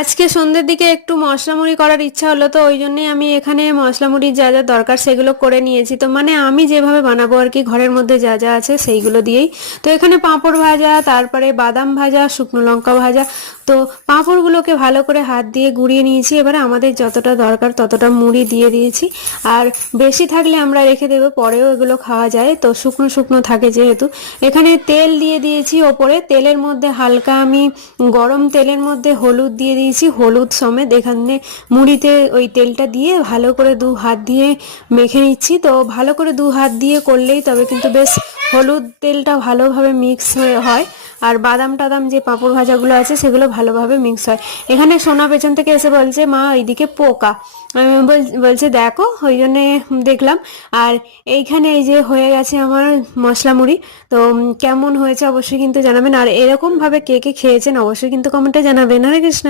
আজকে সন্ধ্যের দিকে একটু মশলা মুড়ি করার ইচ্ছা হলো, তো ওই জন্যই আমি এখানে মশলা মুড়ির যা যা দরকার সেগুলো করে নিয়েছি। তো মানে আমি যেভাবে বানাবো আর কি, ঘরের মধ্যে যা যা আছে সেইগুলো দিয়েই। তো এখানে পাঁপড় ভাজা, তারপরে বাদাম ভাজা, শুকনো লঙ্কা ভাজা। তো পাঁপড়গুলোকে ভালো করে হাত দিয়ে গুঁড়িয়ে নিয়েছি। এবারে আমাদের যতটা দরকার ততটা মুড়ি দিয়ে দিয়েছি। আর বেশি থাকলে আমরা রেখে দেবো, পরেও এগুলো খাওয়া যায়, তো শুকনো শুকনো থাকে যেহেতু। এখানে তেল দিয়ে দিয়েছি ওপরে, তেলের মধ্যে হালকা আমি গরম তেলের মধ্যে হলুদ দিয়ে দিয়েছি, হলুদ সমেত এখানে মুড়িতে ওই তেলটা দিয়ে ভালো করে দু হাত দিয়ে মেখে নিচ্ছি। তো ভালো করে দু হাত দিয়ে করলেই তবে কিন্তু বেশ হলুদ তেলটা ভালোভাবে মিক্স হয়ে হয়, আর বাদাম টাদাম যে পাঁপড় ভাজাগুলো আছে সেগুলো ভালোভাবে মিক্স হয়। এখানে সোনা পেছন থেকে এসে বলছে, মা এইদিকে পোকা। আমি বলছে দেখো, ওই জন্যে দেখলাম। আর এইখানে এই যে হয়ে গেছে আমার মশলা মুড়ি। তো কেমন হয়েছে অবশ্যই কিন্তু জানাবেন, আর এরকম ভাবে কে কে খেয়েছেন অবশ্যই কিন্তু কমেন্টে জানাবেন। হরে কৃষ্ণ।